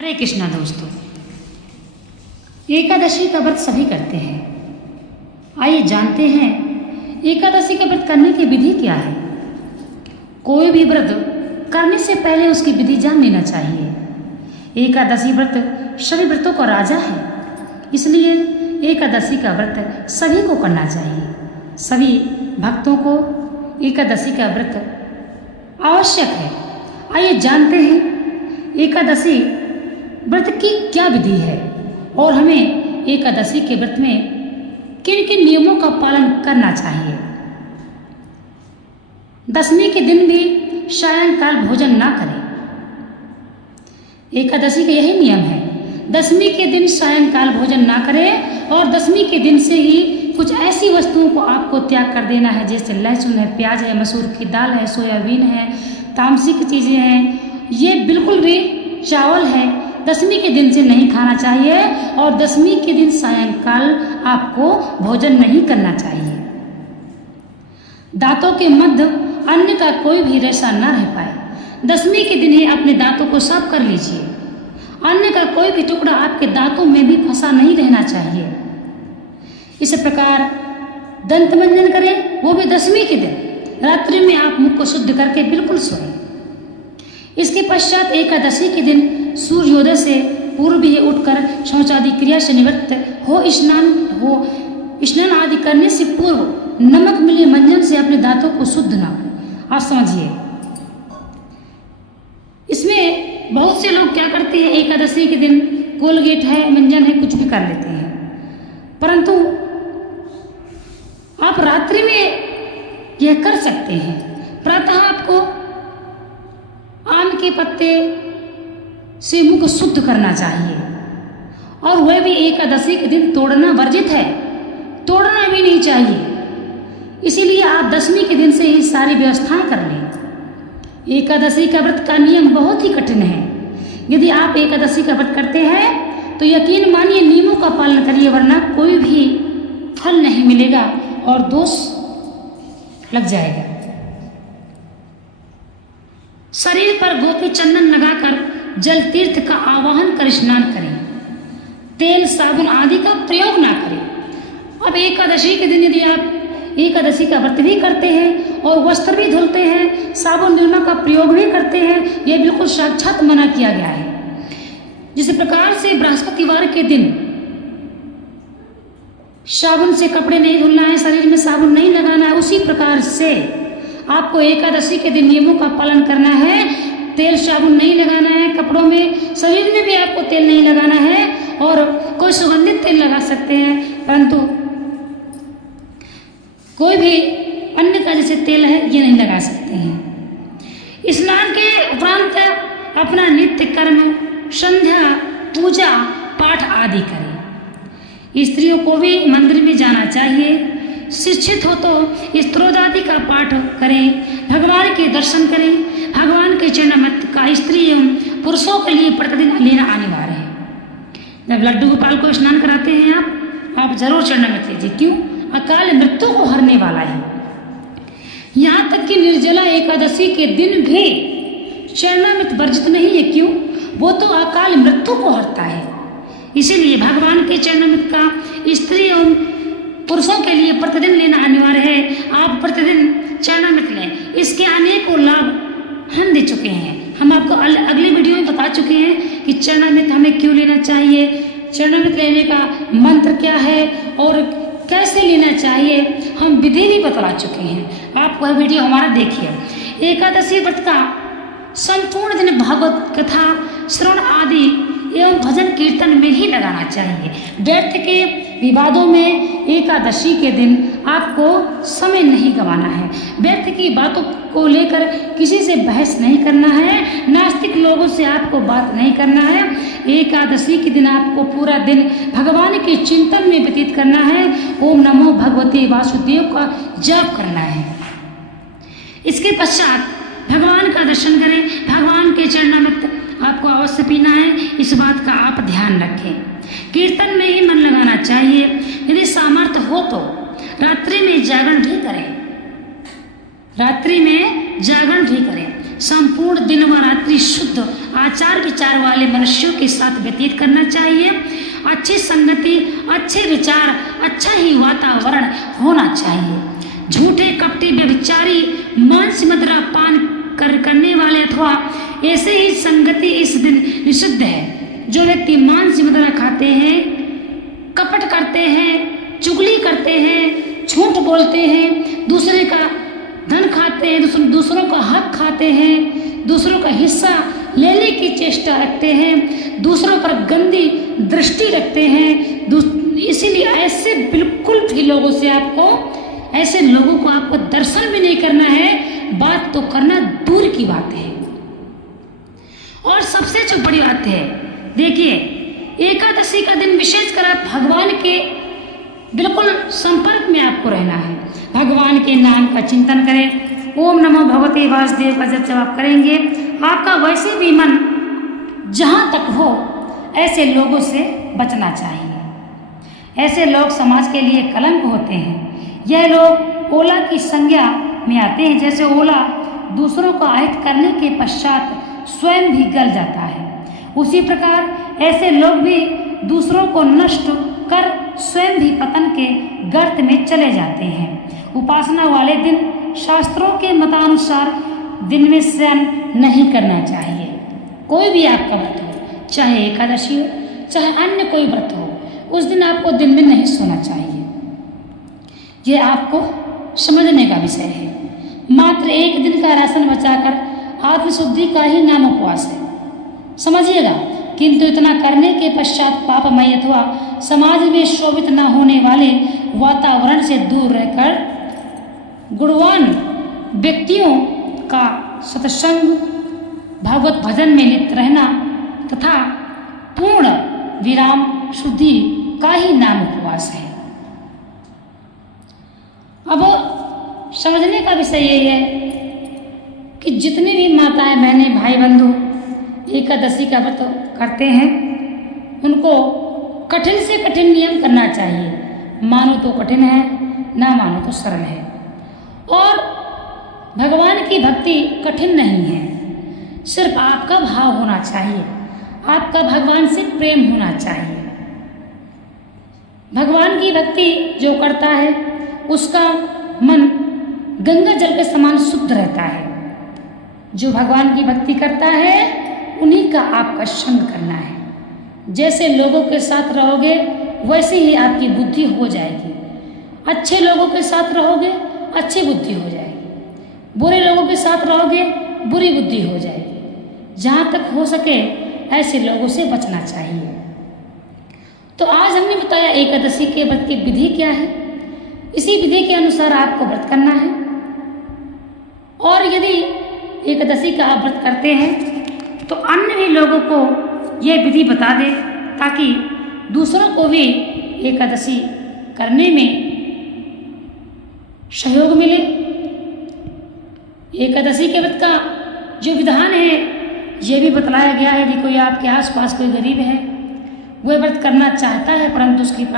हरे कृष्णा दोस्तों, एकादशी का व्रत सभी करते हैं। आइए जानते हैं एकादशी का व्रत करने की विधि क्या है। कोई भी व्रत करने से पहले उसकी विधि जान लेना चाहिए। एकादशी व्रत सभी व्रतों का राजा है, इसलिए एकादशी का व्रत सभी को करना चाहिए। सभी भक्तों को एकादशी का व्रत आवश्यक है। आइए जानते हैं एकादशी व्रत की क्या विधि है और हमें एकादशी के व्रत में किन किन नियमों का पालन करना चाहिए। दशमी के दिन भी सायंकाल भोजन ना करें। एकादशी का यही नियम है, दशमी के दिन सायंकाल भोजन ना करें और दशमी के दिन से ही कुछ ऐसी वस्तुओं को आपको त्याग कर देना है, जैसे लहसुन है, प्याज है, मसूर की दाल है, सोयाबीन है, तामसिक चीज़ें हैं। ये बिल्कुल भी चावल है दशमी के दिन से नहीं खाना चाहिए और दशमी के दिन सायंकाल आपको भोजन नहीं करना चाहिए। दांतों के मध्य अन्न का कोई भी रेशा न रह पाए। दशमी के दिन ही अपने दांतों को साफ कर लीजिए। अन्न का कोई भी टुकड़ा आपके दांतों में भी फंसा नहीं रहना चाहिए। इस प्रकार दंत मंजन करें, वो भी दशमी के दिन। रात्रि में आप मुख को शुद्ध करके बिल्कुल सोएं। इसके पश्चात एकादशी के दिन सूर्योदय से पूर्व ही उठकर शौचादि क्रिया से निवृत्त हो स्नान आदि करने से पूर्व नमक मिले मंजन से अपने दांतों को शुद्ध ना करें। आप समझिए, इसमें बहुत से लोग क्या करते हैं, एकादशी के दिन कोलगेट है, मंजन है, कुछ भी कर लेते हैं, परंतु आप रात्रि में यह कर सकते हैं। प्रातः आपको आम के पत्ते से मुख शुद्ध करना चाहिए और वह भी एकादशी के दिन तोड़ना वर्जित है, तोड़ना भी नहीं चाहिए। इसीलिए आप दशमी के दिन से ही सारी व्यवस्थाएं कर लें। एकादशी का व्रत का नियम बहुत ही कठिन है। यदि आप एकादशी का व्रत करते हैं तो यकीन मानिए नियमों का पालन करिए, वरना कोई भी फल नहीं मिलेगा और दोष लग जाएगा। शरीर पर गोपी चंदन लगाकर जल तीर्थ का आवाहन कर स्नान करें। तेल साबुन आदि का प्रयोग ना करें। अब एकादशी के दिन यदि आप एकादशी का व्रत भी करते हैं और वस्त्र भी धुलते हैं, साबुन निर्मा का प्रयोग भी करते हैं, यह बिल्कुल साक्षात मना किया गया है। जिस प्रकार से बृहस्पतिवार के दिन साबुन से कपड़े नहीं धुलना है, शरीर में साबुन नहीं लगाना है, उसी प्रकार से आपको एकादशी के दिन नियमों का पालन करना है। तेल साबुन नहीं लगाना है, कपड़ों में शरीर में भी आपको तेल नहीं लगाना है और कोई सुगंधित तेल लगा सकते हैं, परंतु कोई भी अन्य का जैसे तेल है ये नहीं लगा सकते हैं। स्नान के उपरांत अपना नित्य कर्म, संध्या, पूजा पाठ आदि करें। स्त्रियों को भी मंदिर में जाना चाहिए। शिक्षित हो तो स्तोत्रादि का पाठ करें, भगवान के दर्शन करें। भगवान के चरणामृत का स्त्री एवं पुरुषों के लिए प्रतिदिन लेना अनिवार्य है। जब लड्डू गोपाल को स्नान कराते हैं आप जरूर चरणामृत लीजिए। क्यों? अकाल मृत्यु को हरने वाला है। यहाँ तक कि निर्जला एकादशी के दिन भी चरणामृत वर्जित नहीं है। क्यों? वो तो अकाल मृत्यु को हरता है। इसीलिए भगवान के चरणामृत का स्त्री एवं पुरुषों के लिए प्रतिदिन लेना अनिवार्य है। आप प्रतिदिन चरणामृत लें। इसके अनेकों लाभ हम दे चुके हैं। हम आपको अगले वीडियो में बता चुके हैं कि चरणामृत हमें क्यों लेना चाहिए, चरणामृत लेने का मंत्र क्या है और कैसे लेना चाहिए, हम विधि भी बता चुके हैं। आप वह वीडियो हमारा देखिए। एकादशी व्रत का संपूर्ण दिन भागवत कथा, श्रवण आदि एवं भजन कीर्तन में ही लगाना चाहिए। व्यर्थ के विवादों में एकादशी के दिन आपको समय नहीं गंवाना है। व्यर्थ की बातों को लेकर किसी से बहस नहीं करना है। नास्तिक लोगों से आपको बात नहीं करना है। एकादशी के दिन आपको पूरा दिन भगवान के चिंतन में व्यतीत करना है। ओम नमो भगवते वासुदेव का जप करना है। इसके पश्चात भगवान का दर्शन करें। भगवान के चरणामृत आपको अवश्य पीना है, इस बात का आप ध्यान रखें। कीर्तन में ही मन लगाना चाहिए। यदि सामर्थ्य हो तो रात्रि में जागरण भी करें। रात्रि में जागरण भी करें। संपूर्ण दिन व रात्रि शुद्ध आचार विचार वाले मनुष्यों के साथ व्यतीत करना चाहिए। अच्छी संगति, अच्छे विचार, अच्छा ही वातावरण होना चाहिए। झूठे, कपटी, व्यभिचारी, मांस मदिरा पान करने वाले अथवा ऐसे ही संगति इस दिन निषिद्ध है। जो व्यक्ति मांस मदिरा खाते हैं, कपट करते हैं, चुगली करते हैं, झूठ बोलते हैं, दूसरे का धन खाते हैं, दूसरों का हक खाते हैं, दूसरों का हिस्सा लेने की चेष्टा रखते हैं, दूसरों पर गंदी दृष्टि रखते हैं, इसीलिए ऐसे बिल्कुल भी लोगों से ऐसे लोगों को आपको दर्शन भी नहीं करना है, बात तो करना दूर की बात है। और सबसे जो बड़ी बात है, देखिए एकादशी का दिन विशेषकर आप भगवान के बिल्कुल संपर्क में आपको रहना है। भगवान के नाम का चिंतन करें। ओम नमो भगवते वासुदेव का जब आप करेंगे, आपका वैसे भी मन जहाँ तक हो ऐसे लोगों से बचना चाहिए। ऐसे लोग समाज के लिए कलंक होते हैं। यह लोग ओला की संज्ञा में आते हैं। जैसे ओला दूसरों को अहित करने के पश्चात स्वयं भी गल जाता है, उसी प्रकार ऐसे लोग भी दूसरों को नष्ट कर स्वयं भी पतन के गर्त में चले जाते हैं। उपासना वाले दिन शास्त्रों के मतानुसार दिन में स्नान नहीं करना चाहिए। कोई भी आपका व्रत हो, चाहे एकादशी हो, चाहे अन्य कोई व्रत हो, उस दिन आपको दिन में नहीं सोना चाहिए। यह आपको समझने का विषय है। मात्र एक दिन का राशन बचाकर आत्मशुद्धि का ही नाम उपवास है, समझिएगा। किंतु इतना करने के पश्चात पापमय अथवा समाज में शोभित न होने वाले वातावरण से दूर रहकर गुणवान व्यक्तियों का सत्संग, भागवत भजन में लिप्त रहना तथा पूर्ण विराम शुद्धि का ही नाम उपवास है। अब समझने का विषय यही है कि जितनी भी माताएं, बहनें, भाई बंधु एकादशी का व्रत करते हैं, उनको कठिन से कठिन नियम करना चाहिए। मानो तो कठिन है, ना मानो तो सरल है। और भगवान की भक्ति कठिन नहीं है, सिर्फ आपका भाव होना चाहिए, आपका भगवान से प्रेम होना चाहिए। भगवान की भक्ति जो करता है उसका मन गंगा जल के समान शुद्ध रहता है। जो भगवान की भक्ति करता है उन्हीं का आपका संग करना है। जैसे लोगों के साथ रहोगे वैसे ही आपकी बुद्धि हो जाएगी। अच्छे लोगों के साथ रहोगे अच्छी बुद्धि हो जाएगी, बुरे लोगों के साथ रहोगे बुरी बुद्धि हो जाएगी। जहाँ तक हो सके ऐसे लोगों से बचना चाहिए। तो आज हमने बताया एकादशी के व्रत की विधि क्या है। इसी विधि के अनुसार आपको व्रत करना है। और यदि एकादशी का आप व्रत करते हैं तो अन्य भी लोगों को यह विधि बता दें, ताकि दूसरों को भी एकादशी करने में सहयोग मिले। एकादशी के व्रत का जो विधान है ये भी बतलाया गया है। यदि कोई आपके आसपास कोई गरीब है, वह व्रत करना चाहता है परंतु उसके पास